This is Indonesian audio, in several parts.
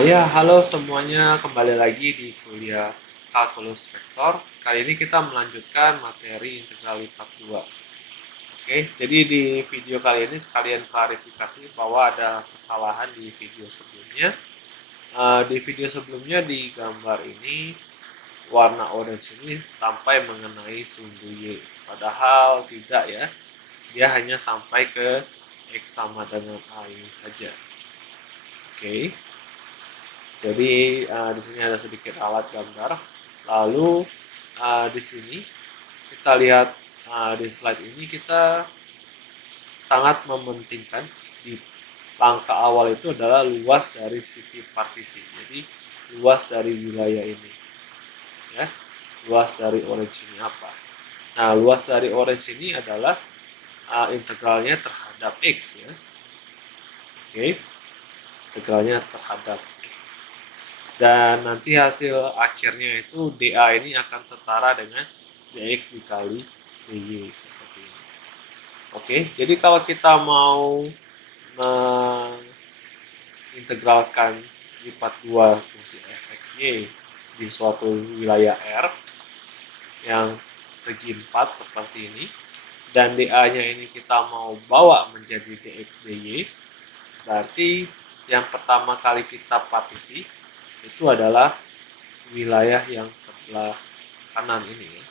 Ya, halo semuanya, kembali lagi di kuliah Kalkulus Vektor. Kali ini kita melanjutkan materi integral lipat 2. Oke, jadi di video kali ini sekalian klarifikasi bahwa ada kesalahan di video sebelumnya. Di video sebelumnya di gambar ini, warna orange ini sampai mengenai sumbu Y. Padahal tidak ya, dia hanya sampai ke X sama dengan A ini saja. Oke. Jadi di sini ada sedikit alat gambar. Lalu di sini kita lihat di slide ini kita sangat mementingkan di langkah awal itu adalah luas dari sisi partisi. Jadi luas dari wilayah ini, ya. Luas dari orange ini apa? Nah, luas dari orange ini adalah integralnya terhadap x, ya. Oke, integralnya terhadap x. Dan nanti hasil akhirnya itu dA ini akan setara dengan dx dikali dy seperti ini. Oke, jadi kalau kita mau mengintegralkan lipat 2 fungsi fxy di suatu wilayah R yang segi 4 seperti ini, dan dA-nya ini kita mau bawa menjadi dx dy, berarti yang pertama kali kita partisi itu adalah wilayah yang sebelah kanan ini ya.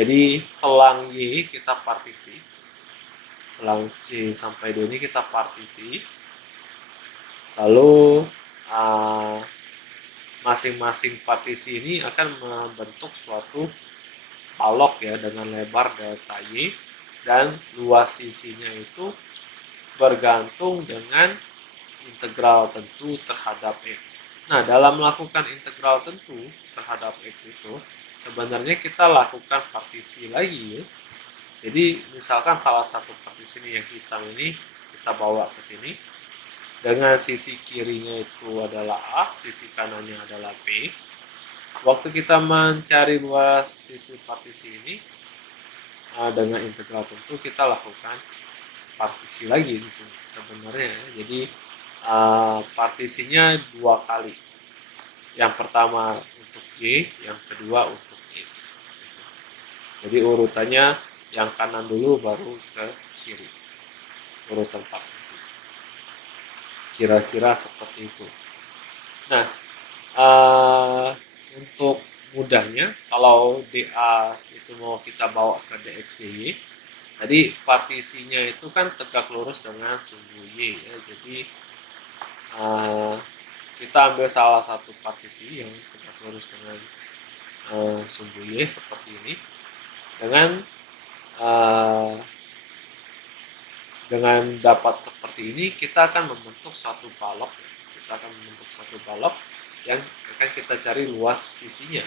Jadi selang Y kita partisi, selang C sampai D ini kita partisi, lalu masing-masing partisi ini akan membentuk suatu balok ya dengan lebar delta Y, dan luas sisinya itu bergantung dengan integral tentu terhadap X. Nah, dalam melakukan integral tentu terhadap X itu, sebenarnya kita lakukan partisi lagi ya. Jadi, misalkan salah satu partisi ini yang hitam ini, kita bawa ke sini. Dengan sisi kirinya itu adalah A, sisi kanannya adalah B. Waktu kita mencari luas sisi partisi ini, dengan integral tentu kita lakukan partisi lagi di sini sebenarnya. Jadi partisinya dua kali. Yang pertama untuk Y, yang kedua untuk X. Jadi urutannya yang kanan dulu baru ke kiri. Urutan partisi. Kira-kira seperti itu. Nah, untuk mudahnya, kalau dA itu mau kita bawa ke dx dy, tadi partisinya itu kan tegak lurus dengan sumbu Y ya. Jadi kita ambil salah satu partisi yang tegak lurus dengan sumbu Y seperti ini. Dengan dapat seperti ini, kita akan membentuk suatu balok. Kita akan membentuk suatu balok yang akan kita cari luas sisinya.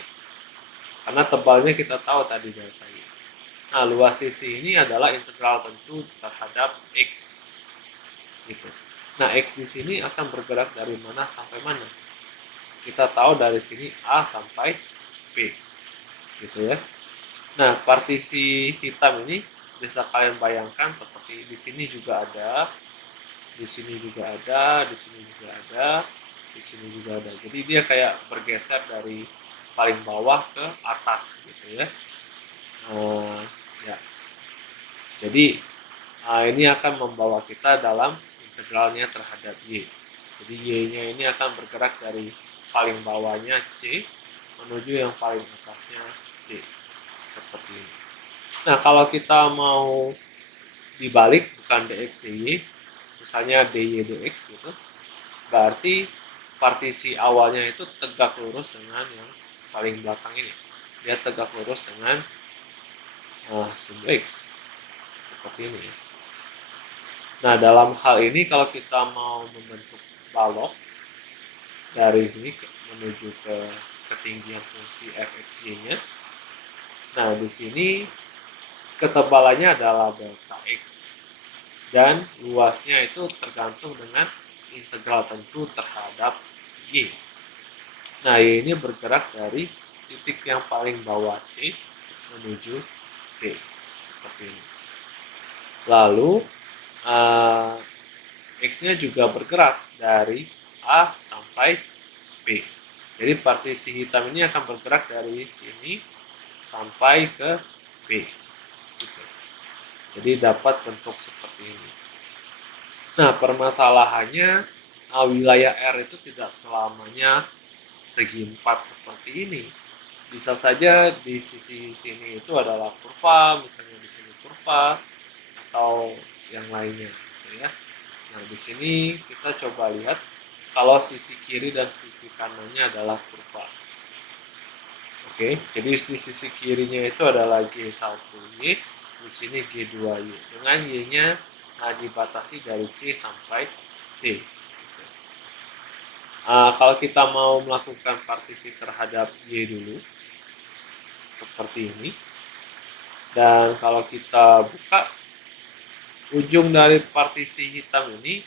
Karena tebalnya kita tahu tadi delta Y. Nah, luas sisi ini adalah integral tentu terhadap X. Gitu. Nah, X di sini akan bergerak dari mana sampai mana? Kita tahu dari sini A sampai P. Gitu ya. Nah, partisi hitam ini bisa kalian bayangkan seperti di sini juga ada, di sini juga ada, di sini juga ada, di sini juga ada. Jadi dia kayak bergeser dari paling bawah ke atas gitu ya. Ya. Jadi ini akan membawa kita dalam integralnya terhadap Y. Jadi Y-nya ini akan bergerak dari paling bawahnya C menuju yang paling atasnya D. Seperti ini. Nah, kalau kita mau dibalik, bukan dx dy, misalnya dy dx gitu, berarti partisi awalnya itu tegak lurus dengan yang paling belakang ini. Dia tegak lurus dengan sumbu x. Seperti ini. Nah, dalam hal ini kalau kita mau membentuk balok dari sini menuju ke ketinggian fungsi fxy-nya, nah di sini ketebalannya adalah delta x, dan luasnya itu tergantung dengan integral tentu terhadap y. Nah, y ini bergerak dari titik yang paling bawah C menuju D seperti ini. Lalu x-nya juga bergerak dari A sampai B. Jadi partisi hitam ini akan bergerak dari sini sampai ke B. Gitu. Jadi dapat bentuk seperti ini. Nah, permasalahannya wilayah R itu tidak selamanya segi 4 seperti ini. Bisa saja di sisi sini itu adalah kurva, misalnya di sini kurva atau yang lainnya, gitu ya. Nah, di sini kita coba lihat kalau sisi kiri dan sisi kanannya adalah kurva. Oke, jadi di sisi kirinya itu adalah G1Y, di sini G2Y. Dengan Y-nya dibatasi dari C sampai D. Kalau kita mau melakukan partisi terhadap Y dulu, seperti ini. Dan kalau kita buka ujung dari partisi hitam ini,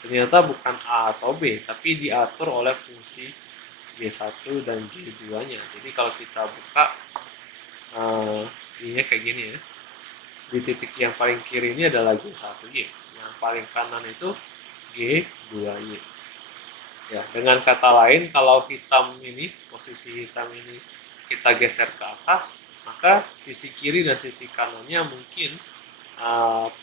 ternyata bukan A atau B, tapi diatur oleh fungsi G1 dan G2-nya. Jadi kalau kita buka ininya kayak gini ya. Di titik yang paling kiri ini adalah G1Y. Yang paling kanan itu G2Y. Ya, dengan kata lain, kalau hitam ini, posisi hitam ini kita geser ke atas, maka sisi kiri dan sisi kanannya mungkin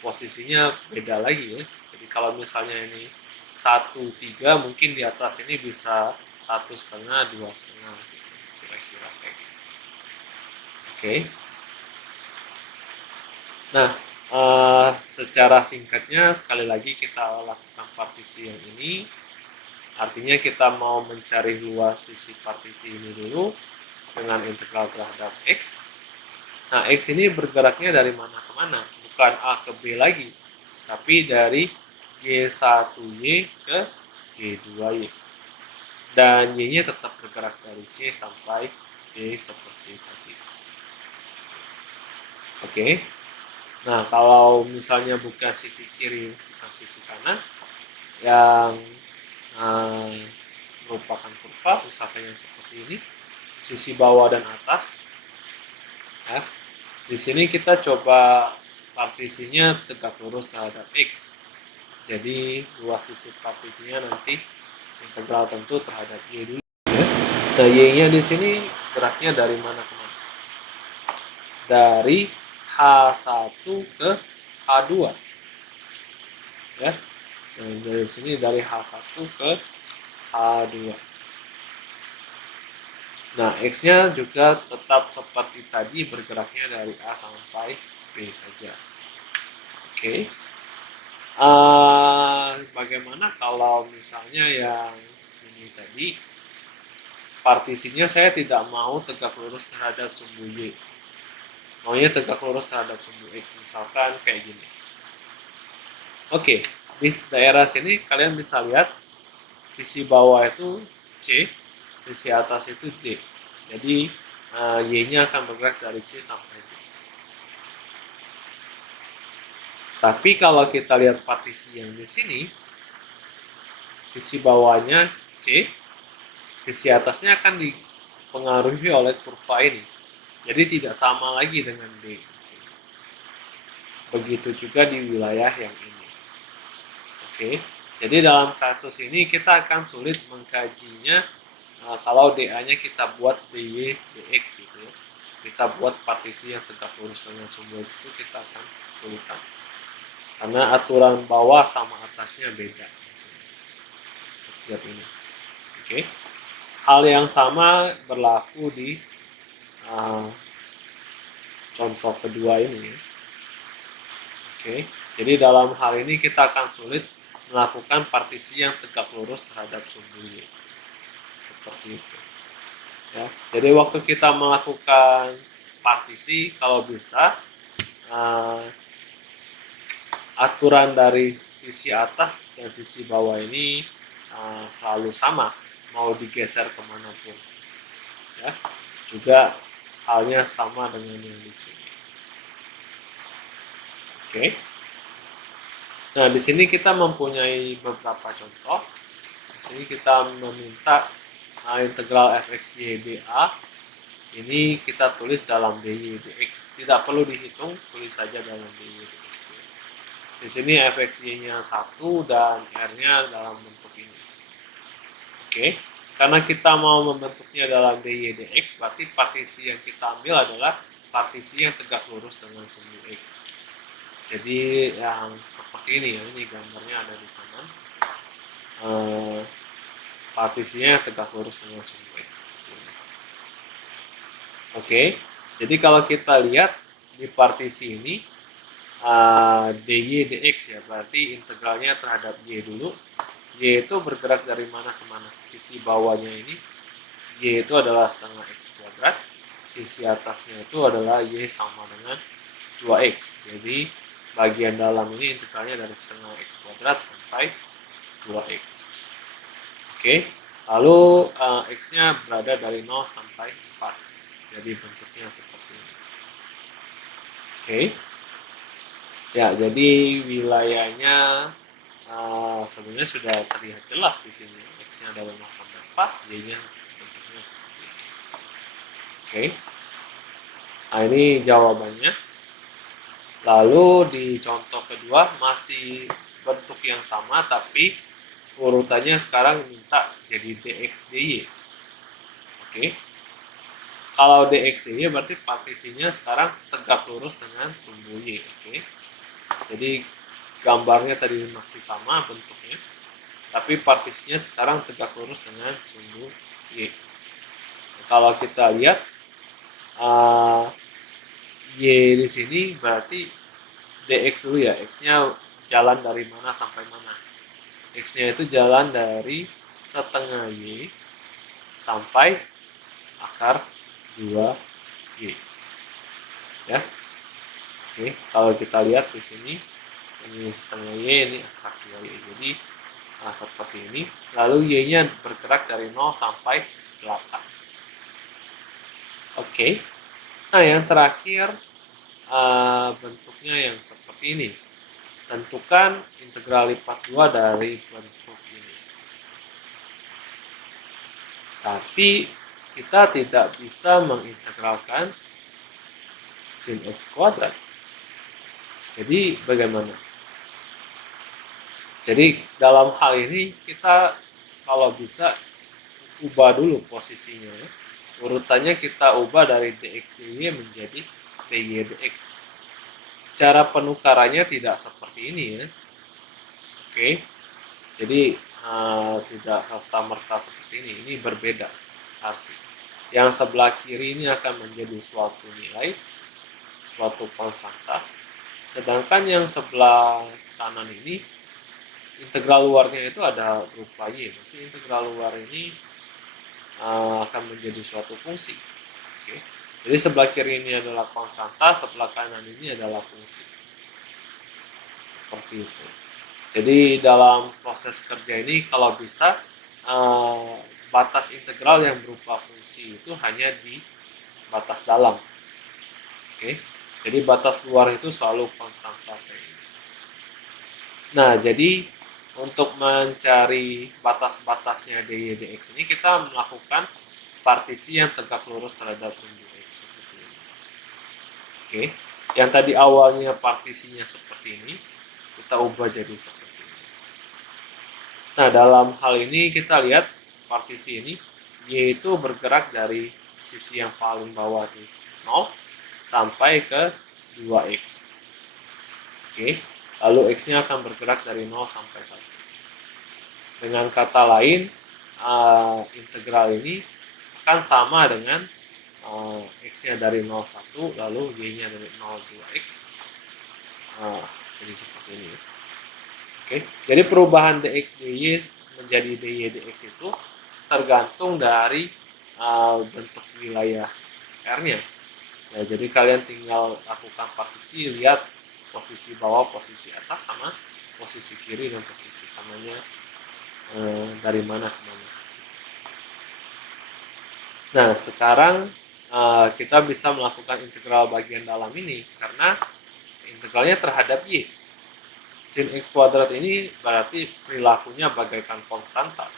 posisinya beda lagi ya. Jadi kalau misalnya ini 1,3, mungkin di atas ini bisa 1,5, 2,5 gitu. Kira-kira kayak gitu. Oke. Nah, secara singkatnya sekali lagi kita lakukan partisi yang ini. Artinya kita mau mencari luas sisi partisi ini dulu dengan integral terhadap X. Nah, X ini bergeraknya dari mana ke mana? Bukan A ke B lagi, tapi dari G1Y ke G2Y. Dan Y-nya tetap bergerak dari C sampai D seperti tadi. Oke. Nah, kalau misalnya bukan sisi kiri, bukan sisi kanan, yang merupakan kurva, misalkan yang seperti ini, sisi bawah dan atas. Ya. Di sini kita coba partisinya tegak lurus terhadap X. Jadi luas sisi partisinya nanti integral tentu terhadap Y dulu. Ya. Nah, Y-nya di sini geraknya dari mana ke mana? Dari H1 ke H2. Ya. Nah, dari sini dari H1 ke H2. Nah, X-nya juga tetap seperti tadi bergeraknya dari A sampai B saja. Oke. Bagaimana kalau misalnya yang ini tadi, partisinya saya tidak mau tegak lurus terhadap sumbu Y. Maunya tegak lurus terhadap sumbu X. Misalkan kayak gini. Oke, di daerah sini kalian bisa lihat sisi bawah itu C, sisi atas itu D. Jadi Y-nya akan bergerak dari C sampai D. Tapi kalau kita lihat partisi yang di sini, sisi bawahnya C, sisi atasnya akan dipengaruhi oleh kurva ini. Jadi tidak sama lagi dengan D di sini. Begitu juga di wilayah yang ini. Oke. Jadi dalam kasus ini kita akan sulit mengkajinya kalau DA-nya kita buat DY, DX gitu ya. Kita buat partisi yang tegak lurus dengan sumbu X itu kita akan kesulitan. Karena aturan bawah sama atasnya beda. Seperti ini. Oke. Hal yang sama berlaku di contoh kedua ini. Oke. Jadi dalam hal ini kita akan sulit melakukan partisi yang tegak lurus terhadap sumbu Y. Seperti itu. Ya. Jadi waktu kita melakukan partisi, kalau bisa aturan dari sisi atas dan sisi bawah ini selalu sama, mau digeser kemanapun. Ya. Juga halnya sama dengan yang di sini. Oke. Nah, di sini kita mempunyai beberapa contoh. Di sini kita meminta integral fx y dA ini kita tulis dalam dy dx. Tidak perlu dihitung, tulis saja dalam dy dx. Di sini fx y-nya 1 dan r-nya dalam bentuk Oke, karena kita mau membentuknya dalam dy dx, berarti partisi yang kita ambil adalah partisi yang tegak lurus dengan sumbu x. Jadi yang seperti ini ya, ini gambarnya ada di kanan. Partisinya tegak lurus dengan sumbu x. Oke, jadi kalau kita lihat di partisi ini dy dx ya, berarti integralnya terhadap y dulu. Y itu bergerak dari mana ke mana? Sisi bawahnya ini y itu adalah setengah x kuadrat, sisi atasnya itu adalah y sama dengan 2x. Jadi bagian dalam ini integralnya dari setengah x kuadrat sampai 2x. Oke, lalu x-nya berada dari 0 sampai 4. Jadi bentuknya seperti ini. Oke, ya jadi wilayahnya sebenarnya sudah terlihat jelas di sini. X-nya dari 0 sampai 4, Y-nya bentuknya seperti ini. Oke, nah ini jawabannya. Lalu di contoh kedua masih bentuk yang sama, tapi urutannya sekarang minta jadi dx dy. Oke, kalau dx dy berarti partisinya sekarang tegak lurus dengan sumbu y. Oke, jadi gambarnya tadi masih sama bentuknya, tapi partisinya sekarang tegak lurus dengan sumbu y. Kalau kita lihat y di sini berarti dx dulu ya, x-nya jalan dari mana sampai mana? X-nya itu jalan dari setengah y sampai akar 2y. Ya. Oke, kalau kita lihat di sini ini setengah y, ini akar 2y. Jadi seperti ini. Lalu y-nya bergerak dari 0 sampai 8. Oke. Nah, yang terakhir bentuknya yang seperti ini. Tentukan integral lipat 2 dari bentuk ini. Tapi kita tidak bisa mengintegralkan sin x kuadrat. Jadi bagaimana? Jadi dalam hal ini kita kalau bisa ubah dulu posisinya. Urutannya kita ubah dari dx dy menjadi dy dx. Cara penukarannya tidak seperti ini ya. Oke, jadi tidak serta-merta seperti ini. Ini berbeda arti. Yang sebelah kiri ini akan menjadi suatu nilai, suatu konstanta. Sedangkan yang sebelah kanan ini, integral luarnya itu ada berupa y. Berarti integral luar ini akan menjadi suatu fungsi. Oke. Jadi sebelah kiri ini adalah konstanta, sebelah kanan ini adalah fungsi. Seperti itu. Jadi dalam proses kerja ini kalau bisa batas integral yang berupa fungsi itu hanya di batas dalam. Oke. Jadi batas luar itu selalu konstanta. Nah, jadi untuk mencari batas-batasnya dy dx ini kita melakukan partisi yang tegak lurus terhadap sumbu x seperti ini. Oke, yang tadi awalnya partisinya seperti ini, kita ubah jadi seperti ini. Nah, dalam hal ini kita lihat partisi ini, y itu bergerak dari sisi yang paling bawah itu 0 sampai ke 2x. Oke, lalu x-nya akan bergerak dari 0 sampai 1. Dengan kata lain, integral ini akan sama dengan x-nya dari 0,1 lalu y-nya dari 0,2x. Jadi seperti ini. Oke, jadi perubahan dx dy menjadi dy dx itu tergantung dari bentuk wilayah R-nya. Ya, jadi kalian tinggal lakukan partisi, lihat posisi bawah, posisi atas, sama posisi kiri dan posisi kanannya dari mana ke mana. Nah, sekarang kita bisa melakukan integral bagian dalam ini karena integralnya terhadap y. Sin x kuadrat ini berarti perilakunya bagaikan konstanta.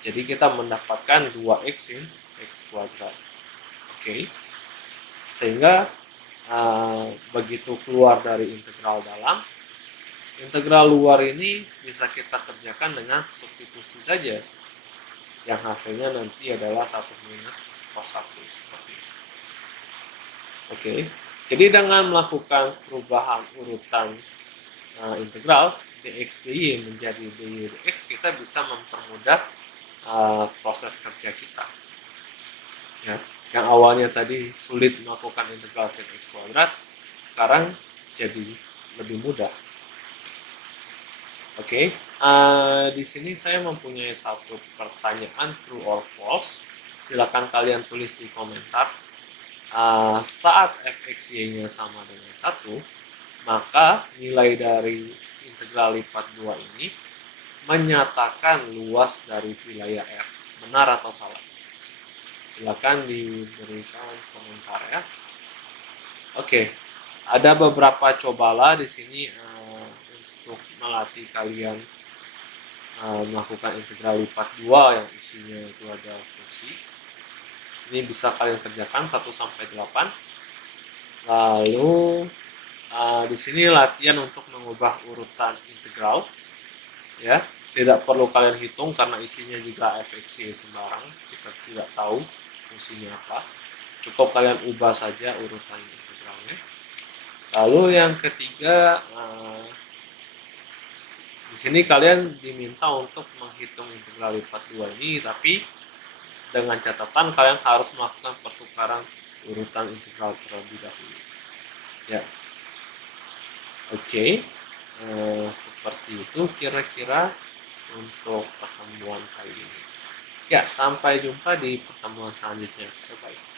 Jadi kita mendapatkan 2x sin x kuadrat. Oke. Sehingga begitu keluar dari integral dalam, integral luar ini bisa kita kerjakan dengan substitusi saja. yang hasilnya nanti adalah 1 minus cos 1 seperti itu. Oke, jadi dengan melakukan perubahan urutan integral dx dy menjadi dy dx, kita bisa mempermudah proses kerja kita. Ya, yang awalnya tadi sulit melakukan integral sin x kuadrat, sekarang jadi lebih mudah. Oke, di sini saya mempunyai satu pertanyaan true or false. Silakan kalian tulis di komentar. Saat fx y-nya sama dengan 1, maka nilai dari integral lipat 2 ini menyatakan luas dari wilayah R. Benar atau salah? Silakan diberikan komentar ya. Oke, ada beberapa cobalah di sini untuk melatih kalian melakukan integral lipat 2 yang isinya itu ada fungsi. Ini bisa kalian kerjakan 1 sampai 8. Lalu di sini latihan untuk mengubah urutan integral. Ya, tidak perlu kalian hitung karena isinya juga fx-y sembarang. Kita tidak tahu fungsinya apa. Cukup kalian ubah saja urutan integralnya. Lalu yang ketiga, di sini kalian diminta untuk menghitung integral lipat 2 ini, tapi dengan catatan kalian harus melakukan pertukaran urutan integral terlebih dahulu. Ya, oke, seperti itu kira-kira untuk pertemuan kali ini. Ya, sampai jumpa di pertemuan selanjutnya. Bye-bye.